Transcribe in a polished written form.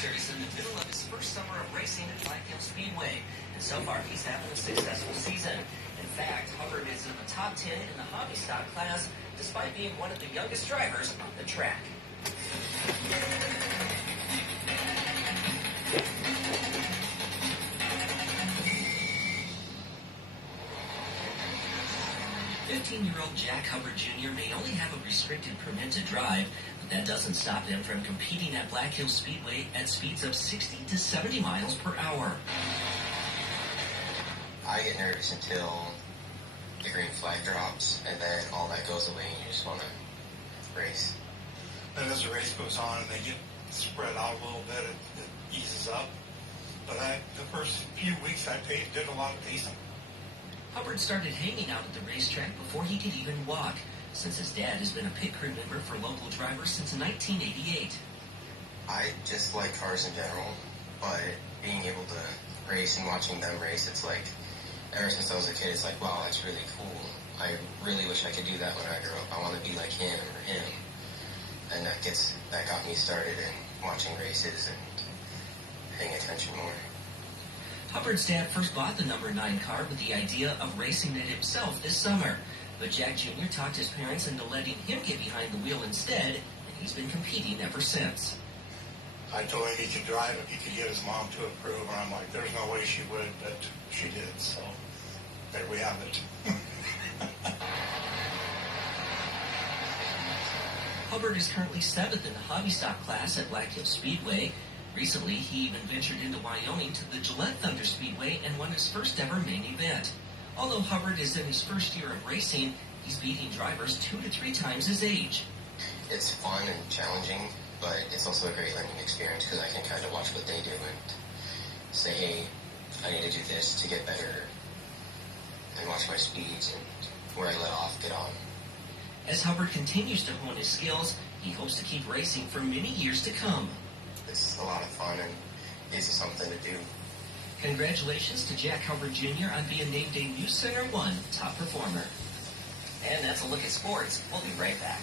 Hubbard is in the middle of his first summer of racing at Black Hills Speedway, and so far he's having a successful season. In fact, Hubbard is in the top 10 in the hobby stock class, despite being one of the youngest drivers on the track. 15-year-old Jack Hubbard Jr. may only have a restricted permit to drive, but that doesn't stop him from competing at Black Hills Speedway at speeds of 60 to 70 miles per hour. I get nervous until the green flag drops, and then all that goes away, and you just want to race. And as the race goes on and they get spread out a little bit, it eases up. But the first few weeks I did a lot of pacing. Hubbard started hanging out at the racetrack before he could even walk, since his dad has been a pit crew member for local drivers since 1988. I just like cars in general, but being able to race and watching them race, it's like, ever since I was a kid, it's like, wow, that's really cool. I really wish I could do that when I grow up. I want to be like him or him. And that got me started in watching races and paying attention more. Hubbard's dad first bought the number 9 car with the idea of racing it himself this summer. But Jack Jr. talked his parents into letting him get behind the wheel instead, and he's been competing ever since. I told him he could drive if he could get his mom to approve, and I'm like, there's no way she would, but she did, so there we have it. Hubbard is currently 7th in the hobby stock class at Black Hills Speedway. Recently, he even ventured into Wyoming to the Gillette Thunder Speedway and won his first ever main event. Although Hubbard is in his first year of racing, he's beating drivers 2 to 3 times his age. It's fun and challenging, but it's also a great learning experience because I can kind of watch what they do and say, hey, I need to do this to get better, and watch my speeds and where I let off, get on. As Hubbard continues to hone his skills, he hopes to keep racing for many years to come. It's a lot of fun and easy something to do. Congratulations to Jack Hubbard Jr. on being named a NewsCenter1 top performer. And that's a look at sports. We'll be right back.